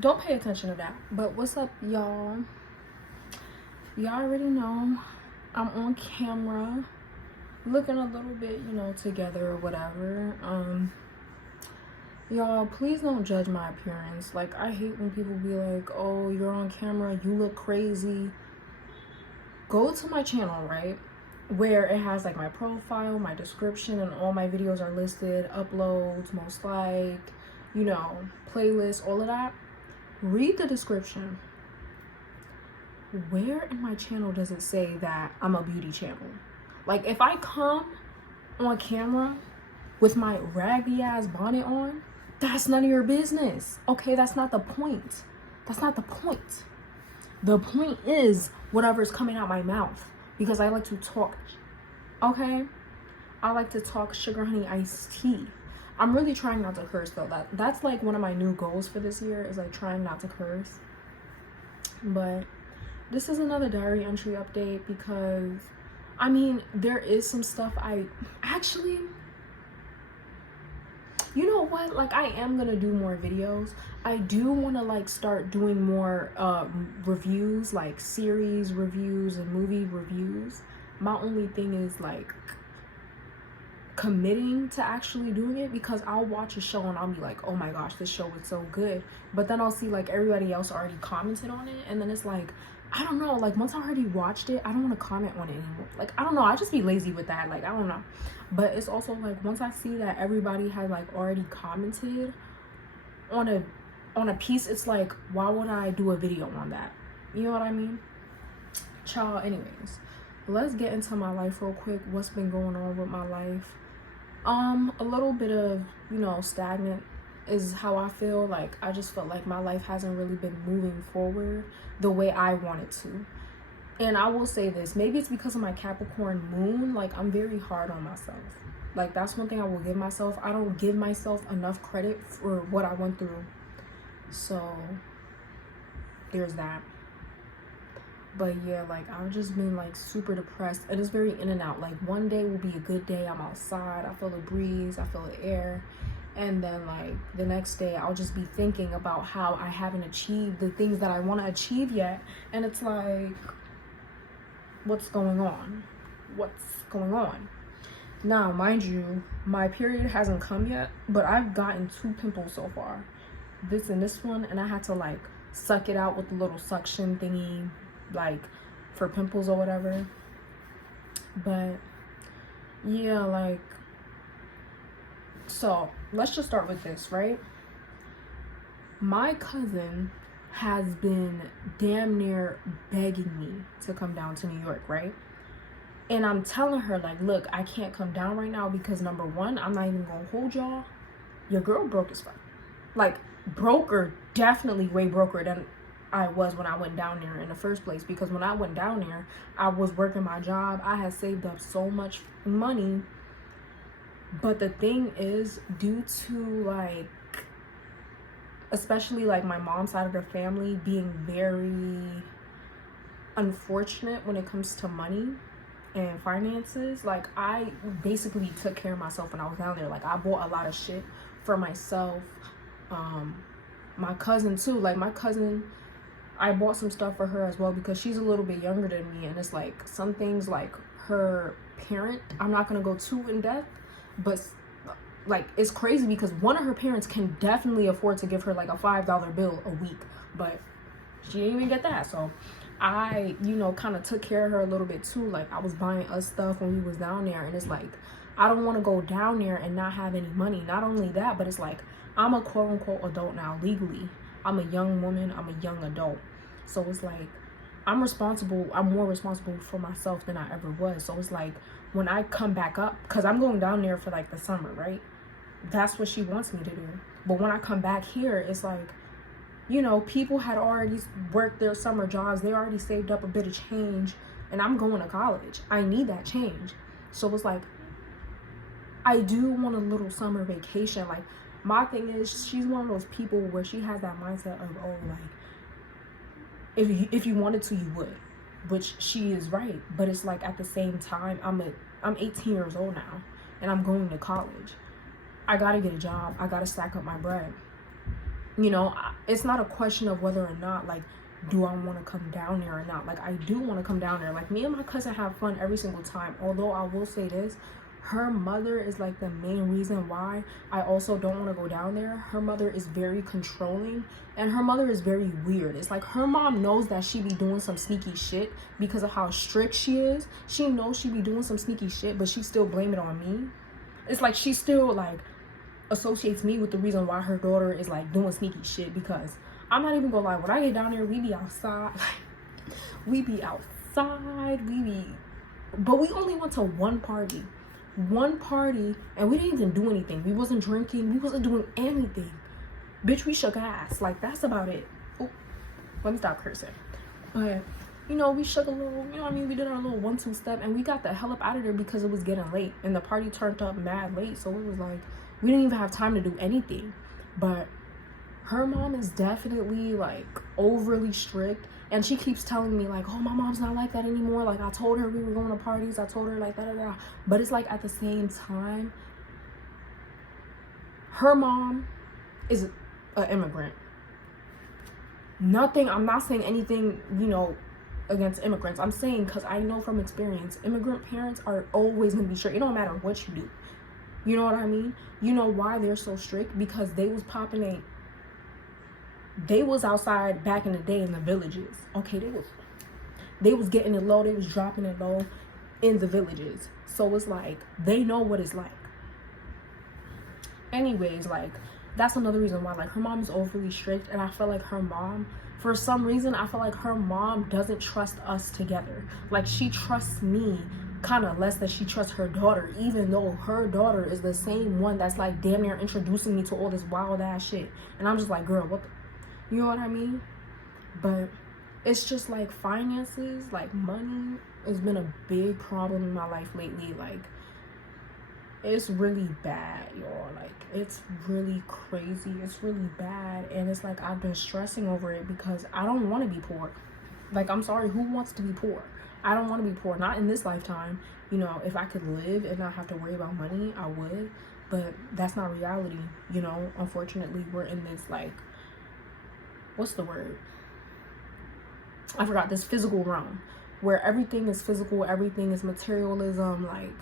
Don't pay attention to that. But what's up, y'all? Y'all already know I'm on camera, looking a little bit, together or whatever. Y'all, please don't judge my appearance. Like, I hate when people be like, oh, you're on camera, you look crazy. Go to my channel, right? Where it has like my profile, my description, and all my videos are listed, uploads, most liked, playlists, all of that. Read the description. Where in my channel does it say that I'm a beauty channel? Like, if I come on camera with my raggedy ass bonnet on, that's none of your business. Okay, that's not the point. That's not the point. The point is whatever's coming out my mouth, because I like to talk. Okay, I like to talk sugar honey iced tea. I'm really trying not to curse though. That's like one of my new goals for this year, is like trying not to curse. But this is another diary entry update because I mean, there is some stuff I actually, you know what, like, I am gonna do more videos. I do want to like start doing more reviews, like series reviews and movie reviews. My only thing is like committing to actually doing it, because I'll watch a show and I'll be like, oh my gosh, this show is so good, but then I'll see like everybody else already commented on it, and then it's like, I don't know, like once I already watched it, I don't want to comment on it anymore. Like, I don't know, I just be lazy with that. Like, I don't know. But it's also like, once I see that everybody has like already commented on a piece, it's like, why would I do a video on that? You know what I mean? Child, anyways, let's get into my life real quick. What's been going on with my life? A little bit of, stagnant is how I feel. Like, I just felt like my life hasn't really been moving forward the way I want it to. And I will say this, maybe it's because of my Capricorn moon. Like, I'm very hard on myself. Like, that's one thing I will give myself. I don't give myself enough credit for what I went through. So there's that. But yeah, like, I've just been like super depressed, and it's very in and out. Like, one day will be a good day, I'm outside, I feel the breeze, I feel the air, and then like the next day I'll just be thinking about how I haven't achieved the things that I want to achieve yet, and it's like, what's going on? Now, mind you, my period hasn't come yet, but I've gotten 2 pimples so far, this and this one, and I had to like suck it out with the little suction thingy, like for pimples or whatever. But yeah, like, so let's just start with this, right? My cousin has been damn near begging me to come down to New York, right? And I'm telling her, like, look, I can't come down right now because, number one, I'm not even gonna hold y'all. Your girl broke as fuck. Like, broker, definitely way broker than I was when I went down there in the first place. Because when I went down there, I was working my job. I had saved up so much money. But the thing is, due to like, especially like my mom's side of the family being very unfortunate when it comes to money and finances, like, I basically took care of myself when I was down there. Like, I bought a lot of shit for myself. My cousin too, like my cousin, I bought some stuff for her as well, because she's a little bit younger than me, and it's like some things like her parent, I'm not gonna go too in depth, but like, it's crazy because one of her parents can definitely afford to give her like a $5 bill a week, but she didn't even get that. So I, kind of took care of her a little bit too. Like, I was buying us stuff when we was down there, and it's like, I don't want to go down there and not have any money. Not only that, but it's like, I'm a quote unquote adult now legally. I'm a young woman, I'm a young adult. So it's like, I'm more responsible for myself than I ever was. So it's like, when I come back up, because I'm going down there for like the summer, right? That's what she wants me to do. But when I come back here, it's like, people had already worked their summer jobs. They already saved up a bit of change, and I'm going to college. I need that change. So it's like, I do want a little summer vacation. Like, my thing is, she's one of those people where she has that mindset of, oh, like, if you wanted to, you would, which she is right. But it's like, at the same time, I'm 18 years old now, and I'm going to college. I gotta get a job. I gotta stack up my bread. You know, it's not a question of whether or not, like, do I want to come down there or not. Like, I do want to come down there. Like, me and my cousin have fun every single time. Although I will say this, her mother is like the main reason why I also don't want to go down there. Her mother is very controlling, and her mother is very weird. It's like her mom knows that she be doing some sneaky shit because of how strict she is. She knows she be doing some sneaky shit, but she still blame it on me. It's like she still like associates me with the reason why her daughter is like doing sneaky shit. Because I'm not even gonna lie, when I get down there, we be outside. We be outside. But we only went to one party, and we didn't even do anything. We wasn't drinking. We wasn't doing anything. Bitch, we shook ass. Like, that's about it. Oh, let me stop cursing. But, you know, we shook a little, you know what I mean? We did our little 1-2 step, and we got the hell up out of there because it was getting late. And the party turned up mad late, so it was like, we didn't even have time to do anything. But her mom is definitely, like, overly strict. And she keeps telling me, like, oh, my mom's not like that anymore. Like, I told her we were going to parties. I told her, like, da-da-da. But it's like, at the same time, her mom is an immigrant. I'm not saying anything, you know, against immigrants. I'm saying, because I know from experience, immigrant parents are always going to be strict. It don't matter what you do. You know what I mean? You know why they're so strict? Because they was outside back in the day in the villages. Okay, they was getting it low, they was dropping it low in the villages. So it's like, they know what it's like. Anyways, like, that's another reason why, like, her mom is overly strict. And I feel like her mom, for some reason, I feel like her mom doesn't trust us together. Like, she trusts me kind of less than she trusts her daughter, even though her daughter is the same one that's like damn near introducing me to all this wild ass shit. And I'm just like, girl, what the, you know what I mean? But it's just like finances, like money has been a big problem in my life lately. Like, it's really bad, y'all. Like, it's really crazy. It's really bad. And it's like, I've been stressing over it because I don't want to be poor. Like, I'm sorry, who wants to be poor? I don't want to be poor, not in this lifetime. You know, if I could live and not have to worry about money, I would. But that's not reality, you know. Unfortunately, we're in this, like, what's the word? I forgot, this physical realm where everything is physical, everything is materialism, like,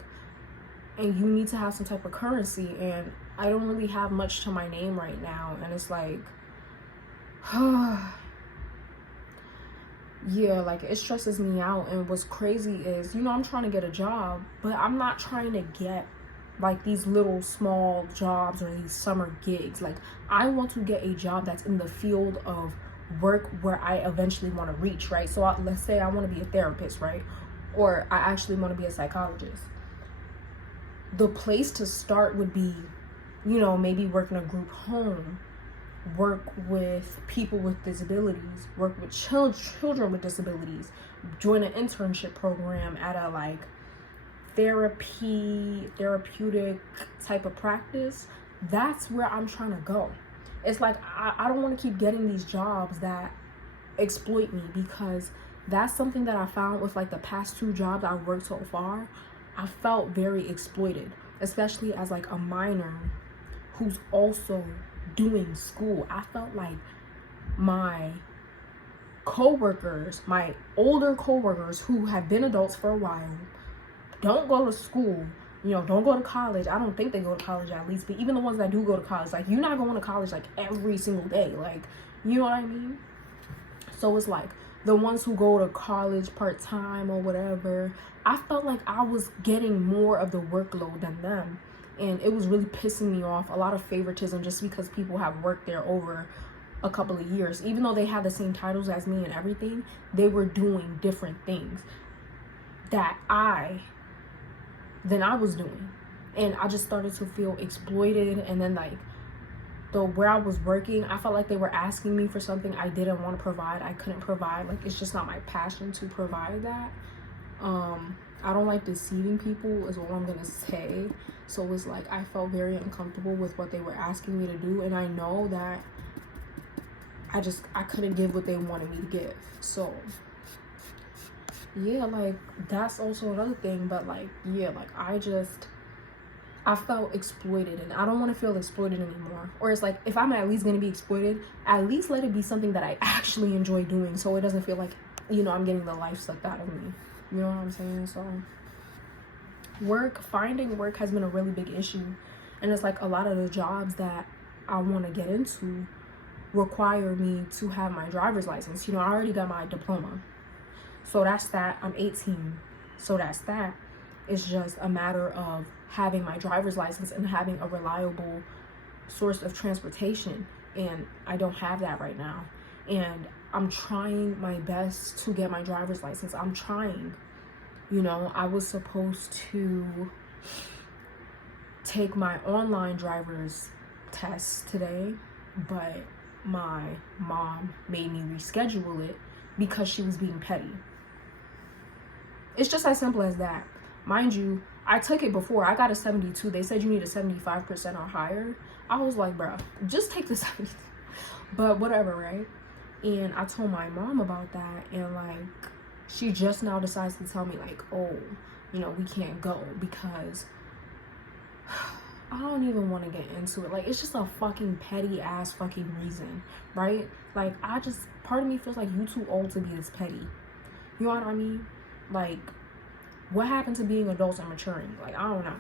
and you need to have some type of currency. And I don't really have much to my name right now. And it's like, yeah, like, it stresses me out. And what's crazy is, you know, I'm trying to get a job, but I'm not trying to get like these little small jobs or these summer gigs. Like, I want to get a job that's in the field of work where I eventually want to reach, right? So let's say I want to be a therapist, right? Or I actually want to be a psychologist. The place to start would be, you know, maybe work in a group home, work with people with disabilities, work with children with disabilities, join an internship program at a like therapeutic type of practice. That's where I'm trying to go. It's like, I don't want to keep getting these jobs that exploit me, because that's something that I found with like the past 2 jobs I've worked so far. I felt very exploited, especially as like a minor who's also doing school. I felt like my coworkers, my older coworkers who have been adults for a while, don't go to school, you know, don't go to college. I don't think they go to college, at least. But even the ones that do go to college, like, you're not going to college like every single day, like, you know what I mean? So it's like the ones who go to college part-time or whatever, I felt like I was getting more of the workload than them. And it was really pissing me off. A lot of favoritism just because people have worked there over a couple of years. Even though they had the same titles as me and everything, they were doing different things that I was doing. And I just started to feel exploited. And then like where I was working, I felt like they were asking me for something I didn't want to provide. I couldn't provide. Like, it's just not my passion to provide that. I don't like deceiving people is what I'm gonna say. So it was like, I felt very uncomfortable with what they were asking me to do. And I know that I couldn't give what they wanted me to give. So yeah, like, that's also another thing. But like, yeah, like, I just I felt exploited, and I don't want to feel exploited anymore. Or it's like, if I'm at least going to be exploited, at least let it be something that I actually enjoy doing, so it doesn't feel like, you know, I'm getting the life sucked out of me. You know what I'm saying? So finding work has been a really big issue. And it's like a lot of the jobs that I want to get into require me to have my driver's license. You know, I already got my diploma, so that's that. I'm 18, so that's that. It's just a matter of having my driver's license and having a reliable source of transportation, and I don't have that right now. And I'm trying my best to get my driver's license. I'm trying. You know, I was supposed to take my online driver's test today, but my mom made me reschedule it because she was being petty. It's just as simple as that. Mind you, I took it before. I got a 72. They said you need a 75% or higher. I was like, bro, just take the 70. But whatever, right? And I told my mom about that, and like, she just now decides to tell me like, oh, you know, we can't go because I don't even want to get into it. Like, it's just a fucking petty ass fucking reason, right? Like, part of me feels like you too old to be this petty. You know what I mean? Like, what happened to being adults and maturing? Like, I don't know.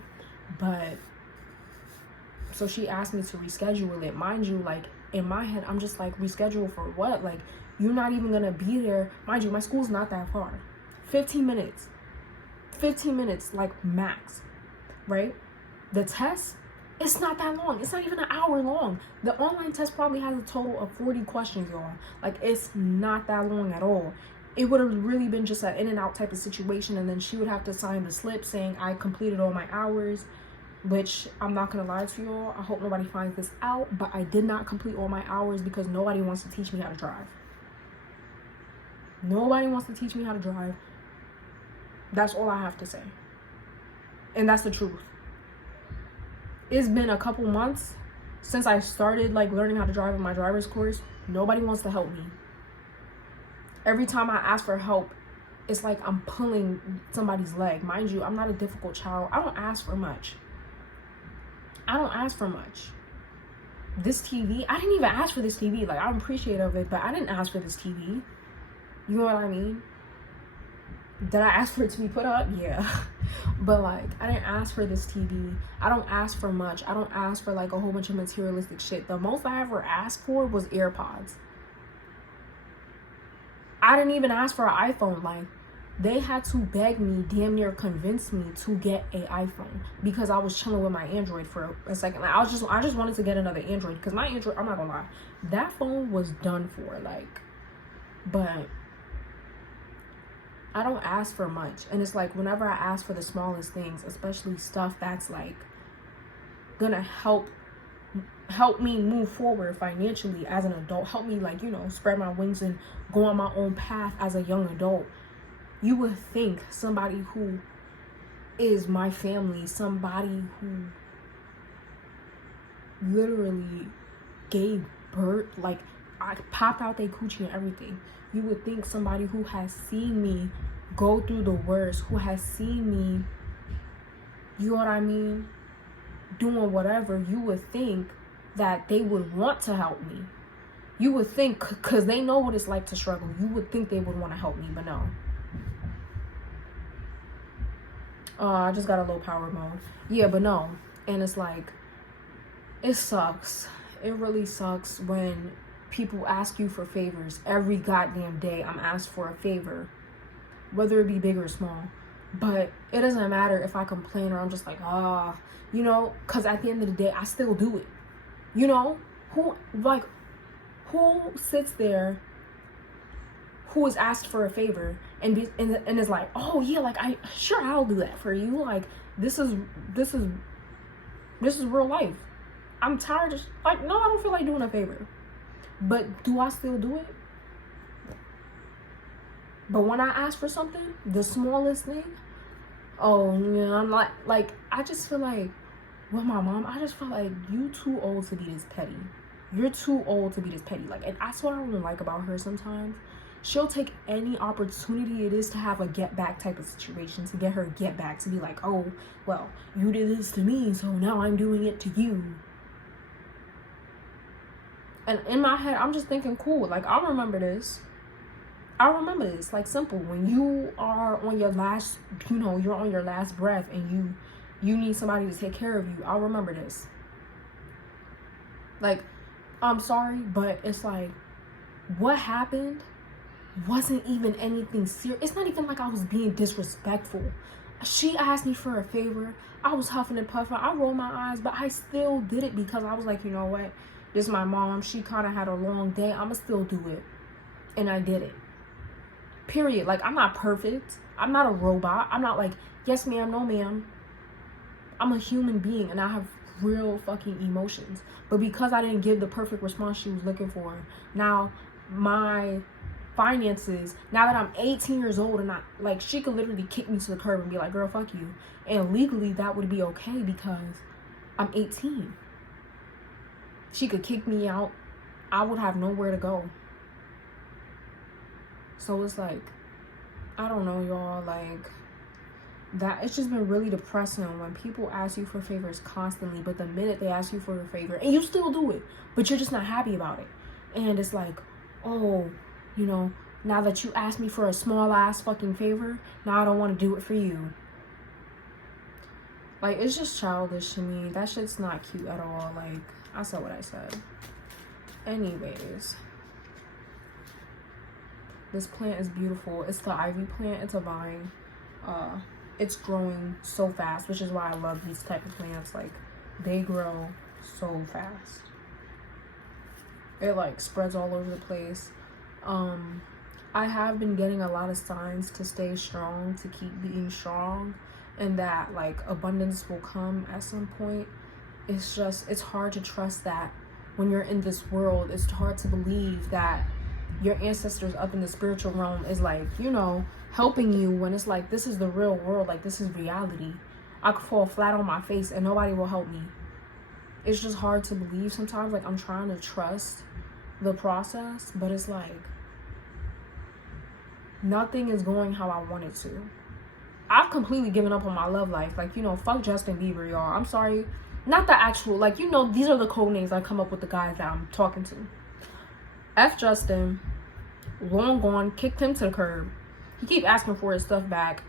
But so she asked me to reschedule it. Mind you, like, in my head, I'm just like, reschedule for what? Like, you're not even gonna be there. Mind you, my school's not that far. 15 minutes, like, max, right? The test, it's not that long. It's not even an hour long. The online test probably has a total of 40 questions, y'all. Like, it's not that long at all. It would have really been just an in and out type of situation, and then she would have to sign the slip saying I completed all my hours, which I'm not gonna lie to y'all, I hope nobody finds this out, but I did not complete all my hours because nobody wants to teach me how to drive. Nobody wants to teach me how to drive. That's all I have to say. And that's the truth. It's been a couple months since I started like learning how to drive in my driver's course. Nobody wants to help me. Every time I ask for help, it's like I'm pulling somebody's leg. Mind you, I'm not a difficult child. I don't ask for much. This TV, I didn't even ask for this TV. Like, I'm appreciative of it, but I didn't ask for this TV. You know what I mean? Did I ask for it to be put up? Yeah. But like, I didn't ask for this TV. I don't ask for much. I don't ask for like a whole bunch of materialistic shit. The most I ever asked for was AirPods. I didn't even ask for an iPhone. Like, they had to beg me, damn near convince me to get an iPhone because I was chilling with my Android for a second. Like, I just wanted to get another Android because my Android, I'm not gonna lie, that phone was done for. Like, but I don't ask for much. And it's like, whenever I ask for the smallest things, especially stuff that's like gonna help me move forward financially as an adult, help me, like, you know, spread my wings and go on my own path as a young adult, you would think somebody who is my family, somebody who literally gave birth, like, I popped out their coochie and everything, you would think somebody who has seen me go through the worst, who has seen me, you know what I mean, doing whatever, you would think that they would want to help me. You would think, because they know what it's like to struggle, you would think they would want to help me, but no. I just got a low power mode. Yeah, but no. And it's like, it sucks. It really sucks when people ask you for favors. Every goddamn day I'm asked for a favor, whether it be big or small. But it doesn't matter if I complain or I'm just like, you know, because at the end of the day, I still do it. You know, who sits there, who is asked for a favor and is like, oh yeah, like, I'll do that for you. Like, this is real life. I'm tired of, like, no, I don't feel like doing a favor. But do I still do it? But when I ask for something, the smallest thing, oh, yeah, I'm like, I just feel like, with my mom, I just feel like you too old to be this petty. You're too old to be this petty. Like, and that's what I don't like about her sometimes. she'll take any opportunity it is to have a get back type of situation, to get her get back, to be like, oh, well, you did this to me, so now I'm doing it to you. And in my head, I'm just thinking, cool, like, I remember this. Like, simple. When you are on your last, you're on your last breath and you need somebody to take care of you, I'll remember this. Like, I'm sorry, but it's like, what happened wasn't even anything serious. It's not even like I was being disrespectful. She asked me for a favor. I was huffing and puffing. I rolled my eyes, but I still did it because I was like, you know what? This is my mom. She kind of had a long day. I'ma still do it. And I did it. Period. Like, I'm not perfect. I'm not a robot. I'm not like, yes ma'am, no ma'am. I'm a human being and I have real fucking emotions. But because I didn't give the perfect response she was looking for, now my finances, now that I'm 18 years old and like, she could literally kick me to the curb and be like, girl, fuck you. And legally that would be okay because I'm 18. She could kick me out. I would have nowhere to go. So it's like, I don't know, y'all, like, that it's just been really depressing when people ask you for favors constantly, but the minute they ask you for a favor and you still do it, but you're just not happy about it. And it's like, oh, now that you asked me for a small ass fucking favor, now I don't want to do it for you. Like, it's just childish to me. That shit's not cute at all. Like, I said what I said. Anyways, this plant is beautiful. It's the ivy plant. It's a vine. It's growing so fast, which is why I love these type of plants. Like, they grow so fast. It like spreads all over the place. I have been getting a lot of signs to stay strong, to keep being strong, and that like abundance will come at some point. It's hard to trust that when you're in this world. It's hard to believe that your ancestors up in the spiritual realm is like, helping you, when it's like, this is the real world. Like, this is reality. I could fall flat on my face and nobody will help me. It's just hard to believe sometimes. Like, I'm trying to trust the process, but it's like, nothing is going how I want it to. I've completely given up on my love life. Like, fuck Justin Bieber, y'all. I'm sorry. Not the actual, like, these are the code names I come up with the guys that I'm talking to. F Justin, long gone, kicked him to the curb. He keep asking for his stuff back.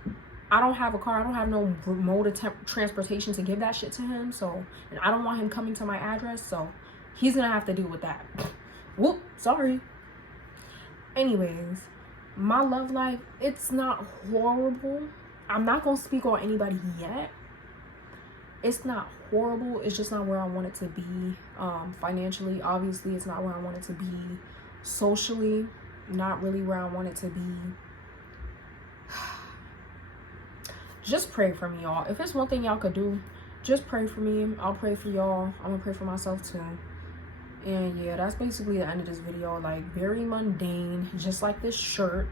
I don't have a car. I don't have no mode of transportation to give that shit to him. So, and I don't want him coming to my address. So, he's gonna have to deal with that. Whoop, sorry. Anyways, my love life, it's not horrible. I'm not gonna speak on anybody yet. It's not horrible. It's just not where I want it to be. Financially, obviously, it's not where I want it to be. Socially, not really where I want it to be. Just pray for me, y'all. If it's one thing y'all could do, just pray for me. I'll pray for y'all. I'm gonna pray for myself too. And yeah, that's basically the end of this video. Like, very mundane, just like this shirt.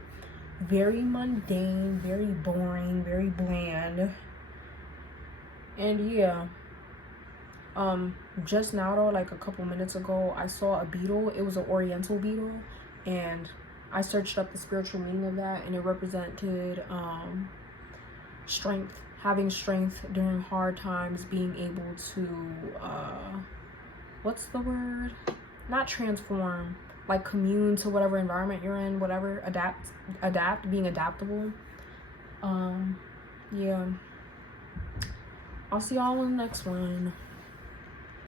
Very mundane, very boring, very bland. And yeah, just now though, like a couple minutes ago, I saw a beetle. It was an oriental beetle, and I searched up the spiritual meaning of that, and it represented strength, having strength during hard times, being able to what's the word? Not transform, like commune to whatever environment you're in, whatever, adapt, being adaptable. Yeah. I'll see y'all in the next one.